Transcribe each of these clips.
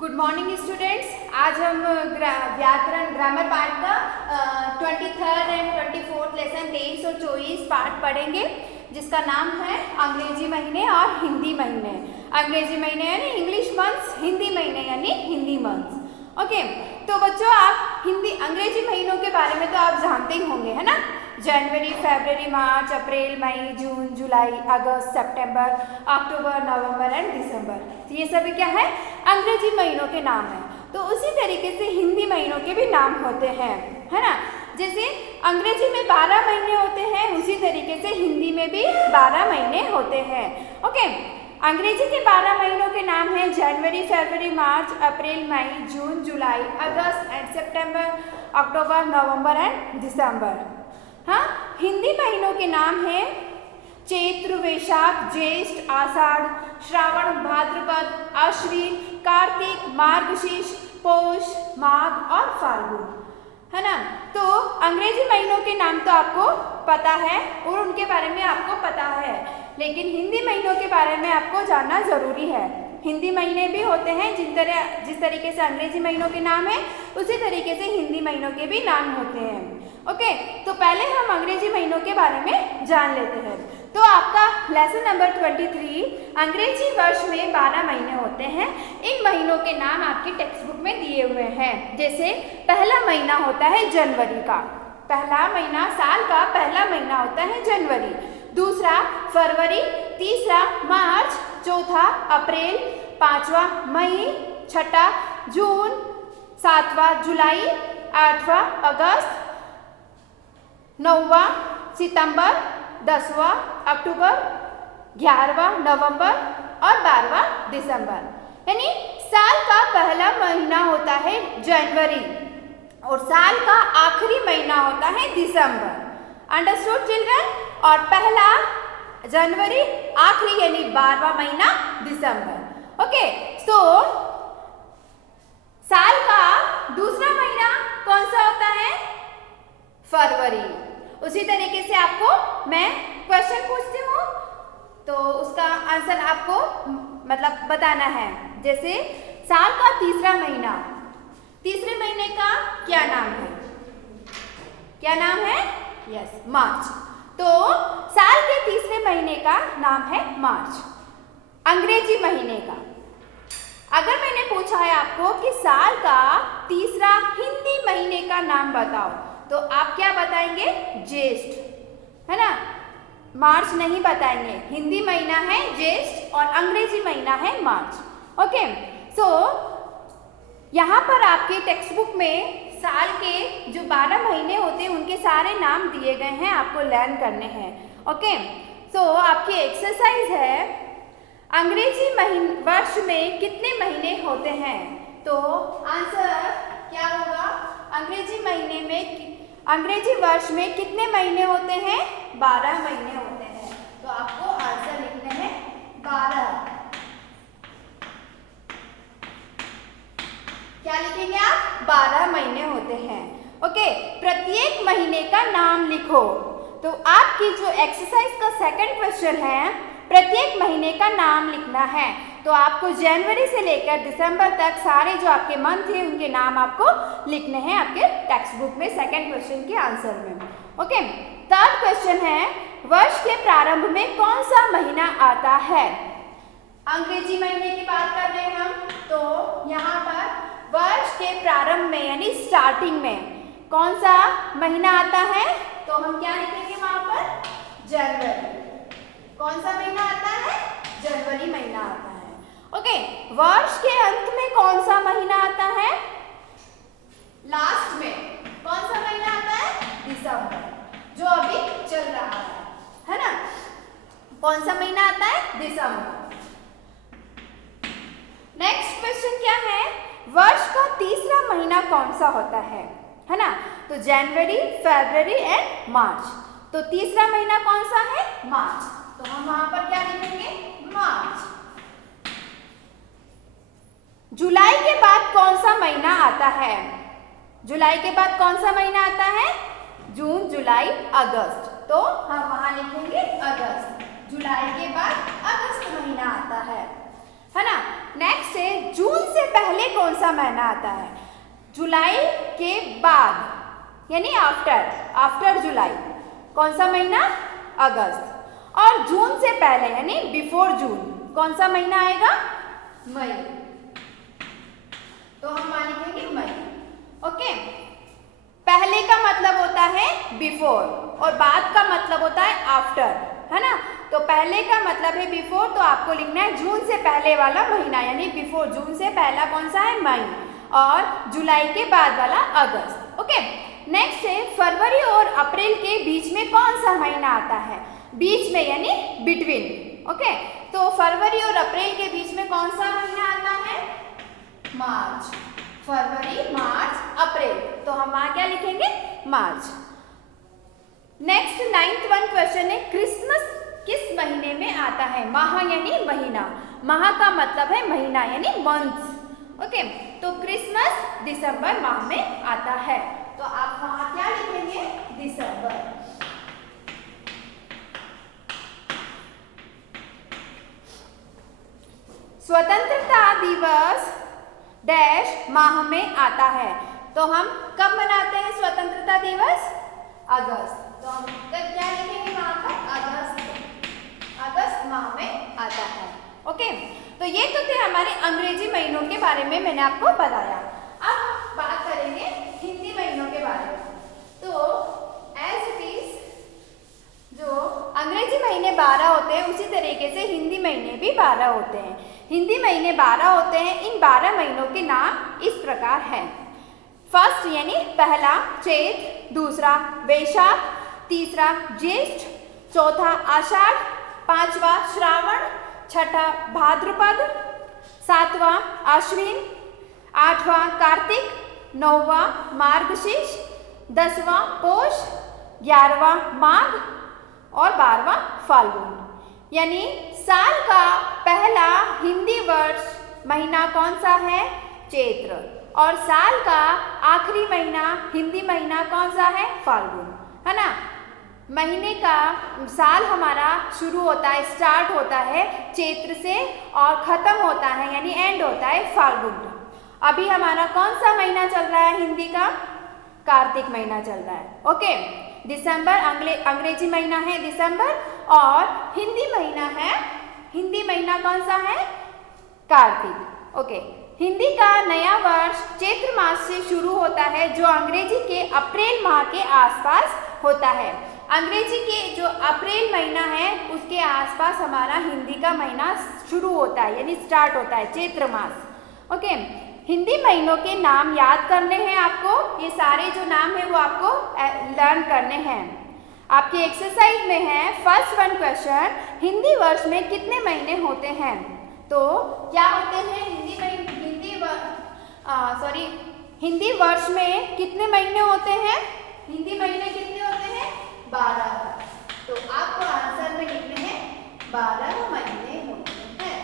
Good morning students. आज हम व्याकरण ग्रामर पार्ट का 23rd एंड 24th लेसन 23 और 24 पार्ट पढ़ेंगे, जिसका नाम है अंग्रेजी महीने और हिंदी महीने। अंग्रेजी महीने यानी इंग्लिश मंथ्स, हिंदी महीने यानी हिंदी मंथ्स। ओके, तो बच्चों आप हिंदी अंग्रेजी महीनों के बारे में तो आप जानते ही होंगे, है ना। जनवरी, फरवरी, मार्च, अप्रैल, मई, जून, जुलाई, अगस्त, सितंबर, अक्टूबर, नवंबर एंड दिसंबर। ये सभी क्या है, अंग्रेजी महीनों के नाम हैं। तो उसी तरीके से हिंदी महीनों के भी नाम होते हैं, है ना। जैसे अंग्रेजी में 12 महीने होते हैं, उसी तरीके से हिंदी में भी 12 महीने होते हैं। ओके, अंग्रेजी के 12 महीनों के नाम हैं जनवरी, फरवरी, मार्च, अप्रैल, मई, जून, जुलाई, अगस्त and September, October, November and दिसंबर। हाँ, हिंदी महीनों के नाम हैं चैत्र, वैशाख, ज्येष्ठ, आषाढ़, श्रावण, भाद्रपद, आश्विन, कार्तिक, मार्गशीर्ष, पौष, माघ और फाल्गुन, है ना। तो अंग्रेजी महीनों के नाम तो आपको पता है और उनके बारे में आपको पता है, लेकिन हिंदी महीनों के बारे में आपको जानना जरूरी है। हिंदी महीने भी होते हैं जिस तरीके से अंग्रेजी महीनों के नाम है, उसी तरीके से हिंदी महीनों के भी नाम होते हैं। ओके, तो पहले हम अंग्रेजी महीनों के बारे में जान लेते हैं। तो आपका लेसन नंबर 23 अंग्रेजी वर्ष में 12 महीने होते हैं। इन महीनों के नाम आपकी टेक्स्ट बुक में दिए हुए हैं। जैसे पहला महीना होता है जनवरी का, पहला महीना साल का पहला महीना होता है जनवरी। दूसरा फरवरी, तीसरा मार्च, चौथा अप्रैल, पांचवा मई, छठा जून, सातवां जुलाई, आठवां अगस्त, नौवां सितंबर, 10वां अक्टूबर, 11वां नवंबर और 12वां दिसंबर। यानी साल का पहला महीना होता है जनवरी और साल का आखिरी महीना होता है दिसंबर। Understood children? और पहला जनवरी, आखिरी यानी 12वां महीना दिसंबर। ओके, सो साल का दूसरा महीना कौन सा होता है? फरवरी। उसी तरीके से आपको मैं क्वेश्चन पूछती हूँ तो उसका आंसर आपको मतलब बताना है। जैसे साल का तीसरा महीना, तीसरे महीने का क्या नाम है? क्या नाम है? यस, मार्च। तो साल के तीसरे महीने का नाम है मार्च, अंग्रेजी महीने का। अगर मैंने पूछा है आपको कि साल का तीसरा हिंदी महीने का नाम बताओ, तो आप क्या बताएंगे? ज्येष्ठ, है ना। मार्च नहीं बताएंगे। हिंदी महीना है ज्येष्ठ और अंग्रेजी महीना है मार्च। ओके, सो यहाँ पर आपके टेक्स्ट बुक में साल के जो 12 महीने होते हैं उनके सारे नाम दिए गए हैं, आपको लर्न करने हैं। ओके, सो आपकी एक्सरसाइज है अंग्रेजी वर्ष में कितने महीने होते हैं? तो आंसर क्या होगा? अंग्रेजी वर्ष में कितने महीने होते हैं? 12 महीने होते हैं। तो आपको आंसर लिखने हैं 12। क्या लिखेंगे आप? 12 महीने होते हैं। ओके, प्रत्येक महीने का नाम लिखो। तो आपकी जो एक्सरसाइज का सेकंड क्वेश्चन है, प्रत्येक महीने का नाम लिखना है। तो आपको जनवरी से लेकर दिसंबर तक सारे जो आपके मंथ हैं उनके नाम आपको लिखने हैं आपके टेक्स्ट बुक में, सेकंड क्वेश्चन के आंसर में। ओके, थर्ड क्वेश्चन है वर्ष के प्रारंभ में कौन सा महीना आता है? अंग्रेजी महीने की बात कर रहे हैं हम, तो यहाँ पर वर्ष के प्रारंभ में यानी स्टार्टिंग में कौन सा महीना आता है? तो हम क्या लिखेंगे वहां पर? जनवरी। कौन सा महीना आता है? जनवरी महीना आता है। ओके, वर्ष के अंत में कौन सा महीना आता है? लास्ट में कौन सा महीना आता है? दिसंबर, जो अभी चल रहा है ना। कौन सा महीना आता है? दिसंबर। नेक्स्ट क्वेश्चन क्या है? वर्ष का तीसरा महीना कौन सा होता है ना। तो जनवरी, फरवरी एंड मार्च। तो तीसरा महीना कौन सा है? मार्च। तो हम वहां पर क्या लिखेंगे? मार्च। जुलाई के बाद कौन सा महीना आता है? जुलाई के बाद कौन सा महीना आता है? जून, जुलाई, अगस्त। तो हम वहां लिखेंगे अगस्त। जुलाई के बाद अगस्त महीना आता है ना। नेक्स्ट है जून से पहले कौन सा महीना आता है? जुलाई के बाद यानी आफ्टर जुलाई कौन सा महीना? अगस्त। और जून से पहले यानी बिफोर जून कौन सा महीना आएगा? मई। तो हम वहां लिखेंगे मई। ओके, पहले का मतलब होता है बिफोर और बाद का मतलब होता है आफ्टर, है ना। तो पहले का मतलब है बिफोर, तो आपको लिखना है जून से पहले वाला महीना यानी बिफोर। जून से पहला कौन सा है? मई। और जुलाई के बाद वाला अगस्त। ओके, नेक्स्ट है फरवरी और अप्रैल के बीच में कौन सा महीना आता है? बीच में यानी बिटवीन। ओके, तो फरवरी और अप्रैल के बीच में कौन सा महीना आता है? मार्च। फरवरी, मार्च, अप्रैल, तो हम वहां क्या लिखेंगे? मार्च। नेक्स्ट 9th वन क्वेश्चन है क्रिसमस किस महीने में आता है? माह यानी महीना, माह का मतलब है महीना यानी मंथ। ओके, तो क्रिसमस दिसंबर माह में आता है, तो आप वहां क्या लिखेंगे? दिसंबर। स्वतंत्रता दिवस डैश माह में आता है, तो हम कब मनाते हैं स्वतंत्रता दिवस? अगस्त। तो हम क्या लिखेंगे वहां पर? अगस्त। अगस्त माह में आता है। ओके, तो ये तो थे हमारे अंग्रेजी महीनों के बारे में, मैंने आपको बताया। अब बात करेंगे हिंदी महीनों के बारे में। तो एज इट इज जो अंग्रेजी महीने 12 होते हैं उसी तरीके से हिंदी महीने भी 12 होते हैं। हिंदी महीने 12 होते हैं। इन 12 महीनों के नाम इस प्रकार हैं। फर्स्ट यानी पहला चैत, दूसरा वैशाख, तीसरा ज्येष्ठ, चौथा आषाढ़, पांचवा श्रावण, छठा भाद्रपद, सातवां आश्विन, आठवां कार्तिक, नौवां मार्गशीर्ष, 10वां पौष, 11वां माघ और 12वां फाल्गुन। यानी साल का पहला हिंदी वर्ष महीना कौन सा है? चैत्र। और साल का आखिरी महीना हिंदी महीना कौन सा है? फाल्गुन, है ना। महीने का साल हमारा शुरू होता है, स्टार्ट होता है चैत्र से और खत्म होता है यानी एंड होता है फाल्गुन। अभी हमारा कौन सा महीना चल रहा है हिंदी का? कार्तिक महीना चल रहा है। ओके, दिसंबर अंग्रेजी महीना है दिसंबर और हिंदी महीना कौन सा है? कार्तिक। ओके, हिंदी का नया वर्ष चैत्र मास से शुरू होता है जो अंग्रेजी के अप्रैल माह के आसपास होता है। अंग्रेजी के जो अप्रैल महीना है उसके आसपास हमारा हिंदी का महीना शुरू होता है यानी स्टार्ट होता है चैत्र मास। ओके, हिंदी महीनों के नाम याद करने हैं आपको। ये सारे जो नाम है वो आपको लर्न करने हैं। आपकी एक्सरसाइज में है फर्स्ट वन क्वेश्चन, हिंदी वर्ष में कितने महीने होते हैं? तो क्या होते हैं हिंदी वर्ष में कितने महीने होते हैं? हिंदी महीने कितने होते हैं? 12। तो आपको आंसर में लिखने हैं 12 महीने होते हैं।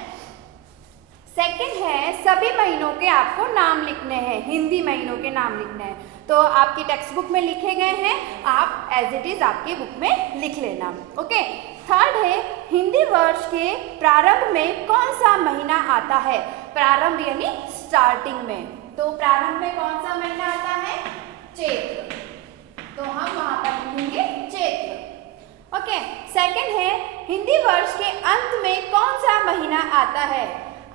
सेकंड है सभी महीनों के आपको नाम लिखने हैं, हिंदी महीनों के नाम लिखने हैं। तो आपकी टेक्स्ट बुक में लिखे गए हैं, आप एज इट इज आपकी बुक में लिख लेना। ओके, थर्ड है हिंदी वर्ष के प्रारंभ में कौन सा महीना आता है? प्रारंभ यानी स्टार्टिंग में, तो प्रारंभ में कौन सा महीना आता है? चैत्र। तो हम वहां पर लिखेंगे चैत्र। ओके, सेकंड है हिंदी वर्ष के अंत में कौन सा महीना आता है?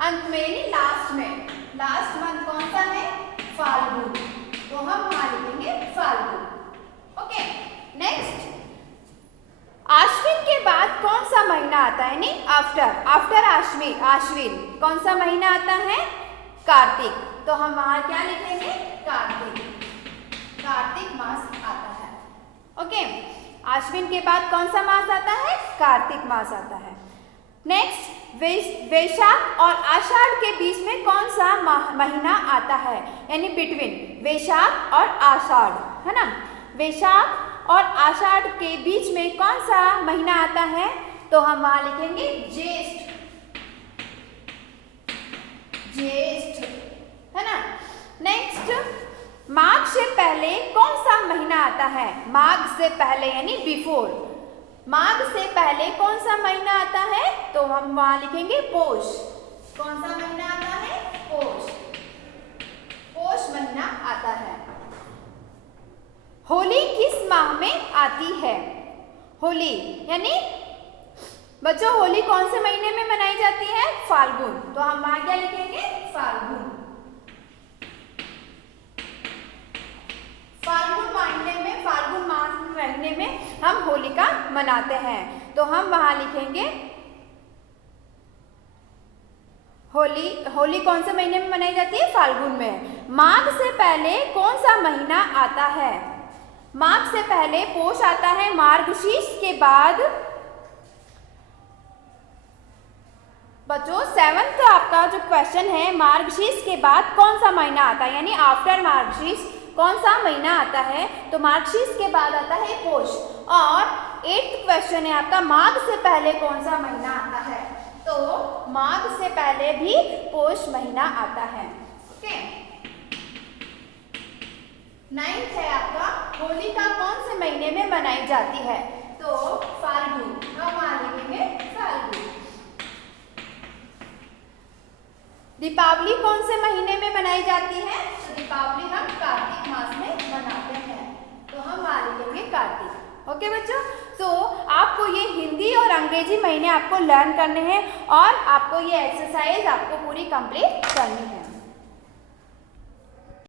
अंत में यानी लास्ट में, लास्ट मंथ कौन सा है? फाल्गुन। तो हम वहां लिखेंगे फाल्गुन। ओके, नेक्स्ट आश्विन के बाद कौन सा महीना आता है? यानी आफ्टर आश्विन कौन सा महीना आता है? कार्तिक। तो हम वहां क्या लिखेंगे? कार्तिक मास आता है। ओके, आश्विन के बाद कौन सा मास आता है? कार्तिक मास आता है। नेक्स्ट वैशाख और आषाढ़ के बीच में कौन सा महीना आता है? यानी बिटवीन वैशाख और आषाढ़, है ना। वैशाख और आषाढ़ के बीच में कौन सा महीना आता है? तो हम वहां लिखेंगे ज्येष्ठ, है ना। नेक्स्ट माघ से पहले कौन सा महीना आता है? माघ से पहले यानी बिफोर, माघ से पहले कौन सा महीना आता है? तो हम वहां लिखेंगे पौष। कौन सा महीना आता है? पौष। आती है। होली यानी बच्चों होली कौन से महीने में मनाई जाती है? फाल्गुन। तो हम वहां क्या लिखेंगे? फाल्गुन। फाल्गुन महीने में हम होलिका मनाते हैं। तो हम वहां लिखेंगे होली कौन से महीने में मनाई जाती है? फाल्गुन में। माघ से पहले कौन सा महीना आता है? माघ से पहले पोष आता है। मार्गशीर्ष के बाद बच्चों 7th आपका जो क्वेश्चन है, मार्गशीर्ष के बाद कौन सा महीना आता है, यानी आफ्टर मार्गशीर्ष कौन सा महीना आता है? तो मार्गशीर्ष के बाद आता है पोष। और 8th क्वेश्चन है आपका, माघ से पहले कौन सा महीना आता है? तो माघ से पहले भी पोष महीना आता है। ओके। 9th है आपका, होलिका कौन से महीने में मनाई जाती है? तो फाल्गुन। हम वहां लिखेंगे फाल्गुन। दीपावली कौन से महीने में मनाई जाती है? तो दीपावली हम कार्तिक मास में मनाते हैं। तो हम वहां लिखेंगे कार्तिक। ओके बच्चों, तो आपको ये हिंदी और अंग्रेजी महीने आपको लर्न करने हैं और आपको ये एक्सरसाइज आपको पूरी कंप्लीट करनी है।